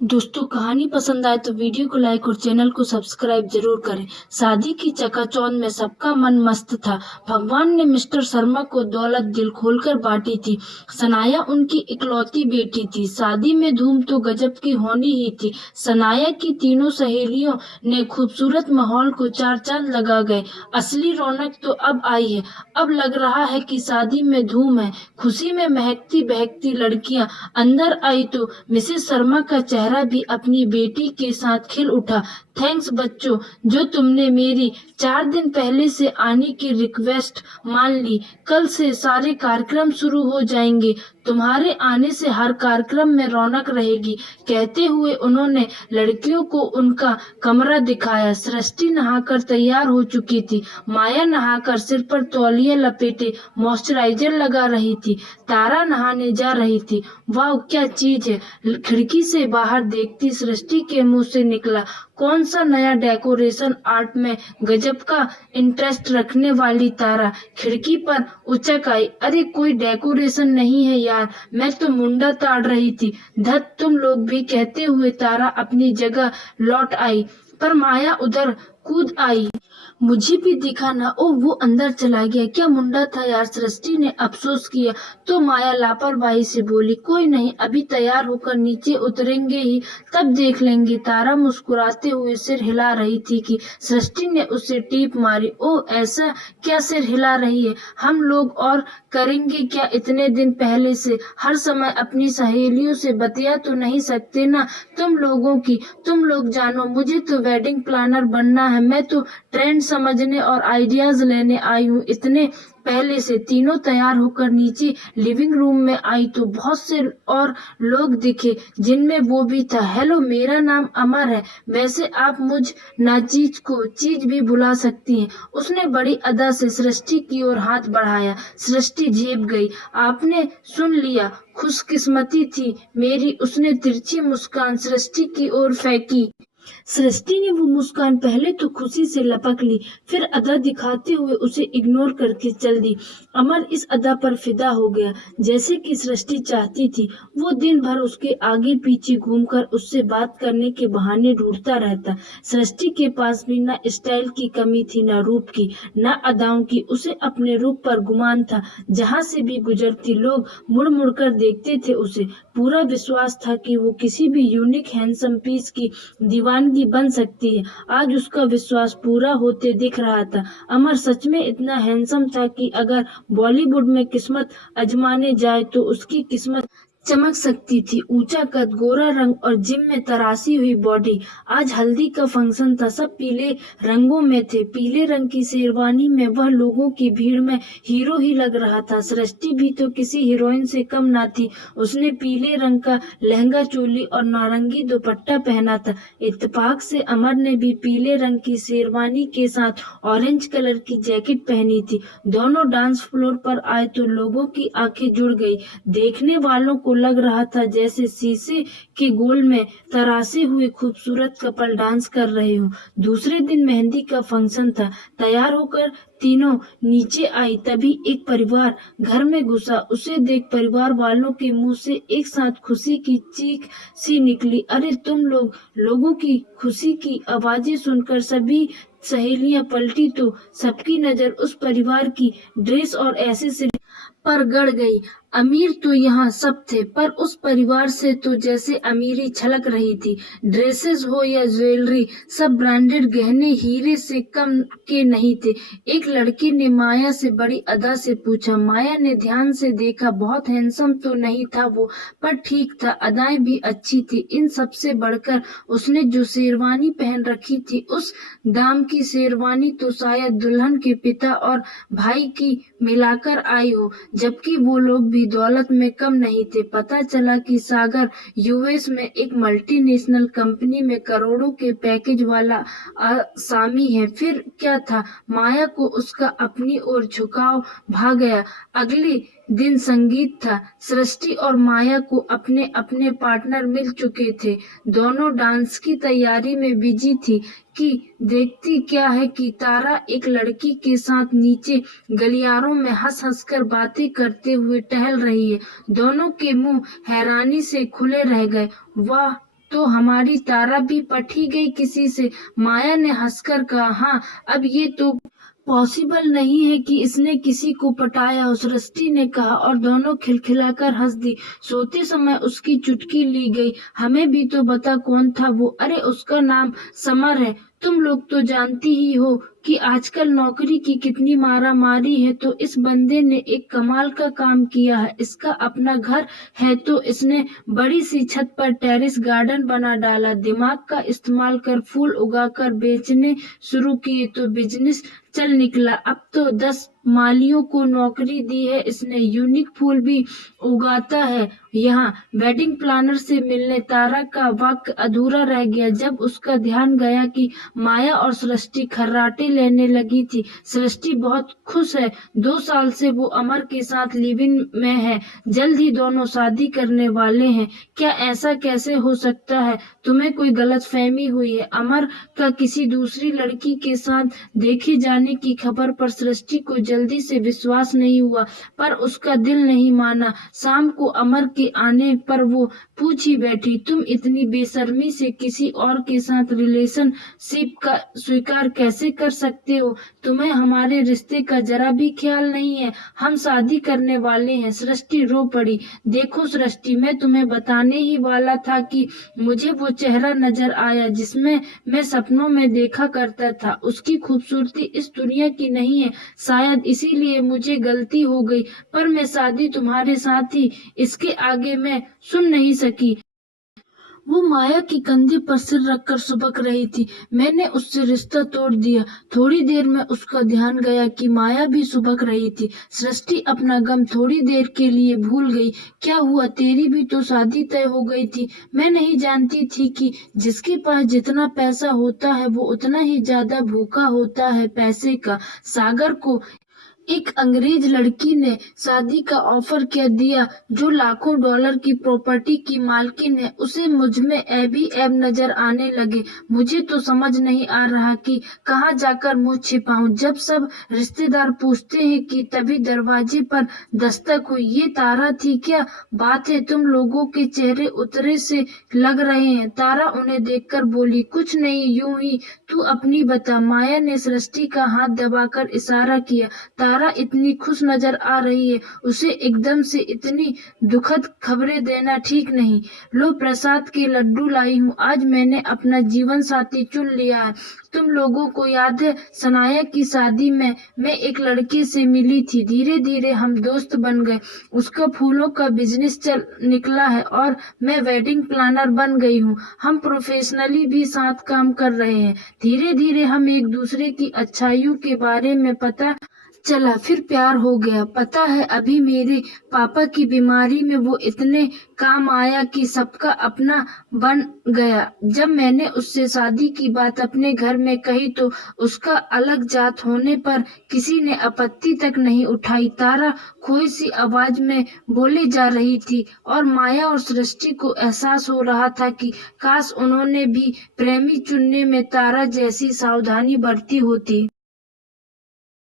दोस्तों, कहानी पसंद आए तो वीडियो को लाइक और चैनल को सब्सक्राइब जरूर करें। शादी की चकाचौंध में सबका मन मस्त था। भगवान ने मिस्टर शर्मा को दौलत दिल खोलकर बांटी थी। सनाया उनकी इकलौती बेटी थी। शादी में धूम तो गजब की होनी ही थी। सनाया की तीनों सहेलियों ने खूबसूरत माहौल को चार चांद लगा गए। असली रौनक तो अब आई है। अब लग रहा है कि शादी में धूम है। खुशी में महकती बहकती लड़कियां अंदर आई तो मिसेस शर्मा का चेहरा भी अपनी बेटी के साथ खिल उठा। थैंक्स बच्चों, जो तुमने मेरी 4 दिन पहले से आने की रिक्वेस्ट मान ली। कल से सारे कार्यक्रम शुरू हो जाएंगे। तुम्हारे आने से हर कार्यक्रम में रौनक रहेगी। कहते हुए उन्होंने लड़कियों को उनका कमरा दिखाया। सृष्टि नहाकर तैयार हो चुकी थी। माया नहाकर सिर पर तौलिया लपेटे मॉइस्चराइजर लगा रही थी। तारा नहाने जा रही थी। वाह, क्या चीज है! खिड़की से बाहर देखती सृष्टि के मुंह से निकला, कौन सा नया डेकोरेशन आर्ट में गजब का इंटरेस्ट रखने वाली तारा खिड़की पर उचक आई। अरे कोई डेकोरेशन नहीं है यार, मैं तो मुंडा ताड़ रही थी। धत, तुम लोग भी, कहते हुए तारा अपनी जगह लौट आई। पर माया उधर कूद आई। मुझे भी दिखा ना। ओ, वो अंदर चला गया। क्या मुंडा था यार, सृष्टि ने अफसोस किया। तो माया लापरवाही से बोली, कोई नहीं, अभी तैयार होकर नीचे उतरेंगे ही, तब देख लेंगे। तारा मुस्कुराते हुए सिर हिला रही थी कि सृष्टि ने उसे टीप मारी। ओ ऐसा क्या सिर हिला रही है? हम लोग और करेंगे क्या? इतने दिन पहले से हर समय अपनी सहेलियों से बतिया तो नहीं सकते ना तुम लोग जानो, मुझे तो वेडिंग प्लानर बनना है। मैं तो ट्रेंड समझने और आइडियाज लेने आई हूँ। इतने पहले से तीनों तैयार होकर नीचे लिविंग रूम में आई तो बहुत से और लोग दिखे, जिनमें वो भी था। हेलो, मेरा नाम अमर है। वैसे आप मुझ नाचीज को चीज भी बुला सकती हैं। उसने बड़ी अदा से सृष्टि की ओर हाथ बढ़ाया। सृष्टि झेप गई। आपने सुन लिया, खुशकिस्मती थी मेरी। उसने तिरछी मुस्कान सृष्टि की ओर फेंकी। सृष्टि ने वो मुस्कान पहले तो खुशी से लपक ली, फिर अदा दिखाते हुए उसे इग्नोर करके चल दी। अमर इस अदा पर फिदा हो गया, जैसे कि सृष्टि चाहती थी। वो दिन भर उसके आगे पीछे घूमकर उससे बात करने के बहाने ढूंढता रहता। सृष्टि के पास भी न स्टाइल की कमी थी, न रूप की, न अदाओं की। उसे अपने रूप पर गुमान था। जहाँ से भी गुजरती लोग मुड़ मुड़ कर देखते थे उसे। पूरा विश्वास था कि वो किसी भी यूनिक हैंडसम पीस की दीवानगी बन सकती है। आज उसका विश्वास पूरा होते दिख रहा था। अमर सच में इतना हैंडसम था कि अगर बॉलीवुड में किस्मत आजमाने जाए तो उसकी किस्मत चमक सकती थी। ऊंचा कद, गोरा रंग और जिम में तराशी हुई बॉडी। आज हल्दी का फंक्शन था, सब पीले रंगों में थे। पीले रंग की शेरवानी में वह लोगों की भीड़ में हीरो ही लग रहा था। सृष्टि भी तो किसी हीरोइन से कम ना थी। उसने पीले रंग का लहंगा चोली और नारंगी दुपट्टा पहना था। इत्तेफाक से अमर ने भी पीले रंग की शेरवानी के साथ ऑरेंज कलर की जैकेट पहनी थी। दोनों डांस फ्लोर पर आए तो लोगों की आंखें जुड़ गई। देखने वालों को लग रहा था जैसे शीशे के गोल में तराशे हुए खूबसूरत कपल डांस कर रहे हो। दूसरे दिन मेहंदी का फंक्शन था। तैयार होकर तीनों नीचे आई, तभी एक परिवार घर में घुसा। उसे देख परिवार वालों के मुंह से एक साथ खुशी की चीख सी निकली। अरे तुम लोगों की खुशी की आवाजें सुनकर सभी सहेलियां पलटी तो सबकी नजर उस परिवार की ड्रेस और ऐसे पर गड़ गई। अमीर तो यहाँ सब थे, पर उस परिवार से तो जैसे अमीरी छलक रही थी। ड्रेसेस हो या ज्वेलरी, सब ब्रांडेड गहने हीरे से कम के नहीं थे। एक लड़की ने माया से बड़ी अदा से पूछा। माया ने ध्यान से देखा। बहुत हैंडसम तो नहीं था वो, पर ठीक था, अदाएं भी अच्छी थी। इन सबसे बढ़कर उसने जो शेरवानी पहन रखी थी, उस दाम की शेरवानी तो शायद दुल्हन के पिता और भाई की मिलाकर आई हो, जबकि वो लोग भी दौलत में कम नहीं थे। पता चला कि सागर यूएस में एक मल्टीनेशनल कंपनी में करोड़ों के पैकेज वाला आसामी है। फिर क्या था, माया को उसका अपनी ओर झुकाव भा गया। अगले दिन संगीत था। सृष्टि और माया को अपने अपने पार्टनर मिल चुके थे। दोनों डांस की तैयारी में बिजी थी कि देखती क्या है कि तारा एक लड़की के साथ नीचे गलियारों में हंस हंस कर बातें करते हुए टहल रही है। दोनों के मुंह हैरानी से खुले रह गए। वाह, तो हमारी तारा भी पटी गई किसी से। माया ने हंसकर कहा, हाँ, अब ये तो पॉसिबल नहीं है कि इसने किसी को पटाया हो, सृष्टि ने कहा, और दोनों खिलखिलाकर हंस दी। सोते समय उसकी चुटकी ली गई। हमें भी तो बता कौन था वो? अरे उसका नाम समर है। तुम लोग तो जानती ही हो कि आजकल नौकरी की कितनी मारा मारी है, तो इस बंदे ने एक कमाल का काम किया है। इसका अपना घर है तो इसने बड़ी सी छत पर टेरेस गार्डन बना डाला। दिमाग का इस्तेमाल कर फूल उगाकर बेचने शुरू किए तो बिजनेस चल निकला। अब तो 10 मालियों को नौकरी दी है इसने। यूनिक फूल भी उगाता है यहाँ। वेडिंग प्लानर से मिलने तारा का वाक्य अधूरा रह गया जब उसका ध्यान गया कि माया और सृष्टि खर्राटे लेने लगी थी। सृष्टि बहुत खुश है। 2 साल से वो अमर के साथ लिव इन में है। जल्द ही दोनों शादी करने वाले हैं। क्या ऐसा कैसे हो सकता है? तुम्हें कोई गलतफहमी हुई है। अमर का किसी दूसरी लड़की के साथ देखे जाने की खबर पर सृष्टि को जल्दी से विश्वास नहीं हुआ, पर उसका दिल नहीं माना। शाम को अमर के आने पर वो पूछ ही बैठी, तुम इतनी बेशर्मी से किसी और के साथ रिलेशनशिप का स्वीकार कैसे कर सकते हो? तुम्हें हमारे रिश्ते का जरा भी ख्याल नहीं है। हम शादी करने वाले हैं। सृष्टि रो पड़ी। देखो सृष्टि, मैं तुम्हें बताने ही वाला था कि मुझे वो चेहरा नजर आया जिसमें मैं सपनों में देखा करता था। उसकी खूबसूरती इस दुनिया की नहीं है। शायद इसीलिए मुझे गलती हो गई, पर मैं शादी तुम्हारे साथ ही, इसके आगे मैं सुन नहीं सकी। वो माया की कंधे पर सिर रखकर सुबक रही थी। मैंने उससे रिश्ता तोड़ दिया। थोड़ी देर में उसका ध्यान गया कि माया भी सुबक रही थी। सृष्टि अपना गम थोड़ी देर के लिए भूल गई। क्या हुआ? तेरी भी तो शादी तय हो गई थी। मैं नहीं जानती थी कि जिसके पास जितना पैसा होता है वो उतना ही ज्यादा भूखा होता है पैसे का। सागर को एक अंग्रेज लड़की ने शादी का ऑफर क्या दिया जो लाखों डॉलर की प्रॉपर्टी की मालकिन है। उसे मुझ में ऐब ही ऐब नजर आने लगे। मुझे तो समझ नहीं आ रहा कि कहाँ जाकर मुंह छिपाऊं। जब सब रिश्तेदार पूछते हैं कि तभी दरवाजे पर दस्तक हुई। ये तारा थी क्या? बात है, तुम लोगों के चेहरे उतरे से लग रहे हैं। तारा उन्हें देखकर बोली, कुछ नहीं, यूं ही। तू अपनी बता। माया ने सृष्टि का हाथ दबाकर इशारा किया। तारा इतनी खुश नजर आ रही है, उसे एकदम से इतनी दुखद खबरें देना ठीक नहीं। लो प्रसाद के लड्डू लाई हूँ। आज मैंने अपना जीवन साथी चुन लिया है। तुम लोगों को याद है सनाया की शादी में मैं एक लड़के से मिली थी। धीरे धीरे हम दोस्त बन गए। उसका फूलों का बिजनेस चल निकला है और मैं वेडिंग प्लानर बन गई हूँ। हम प्रोफेशनली भी साथ काम कर रहे हैं। धीरे धीरे हम एक दूसरे की अच्छाइयों के बारे में पता चला, फिर प्यार हो गया। पता है, अभी मेरे पापा की बीमारी में वो इतने काम आया कि सबका अपना बन गया। जब मैंने उससे शादी की बात अपने घर में कही तो उसका अलग जात होने पर किसी ने आपत्ति तक नहीं उठाई। तारा खोई सी आवाज में बोले जा रही थी और माया और सृष्टि को एहसास हो रहा था कि काश उन्होंने भी प्रेमी चुनने में तारा जैसी सावधानी बरती होती।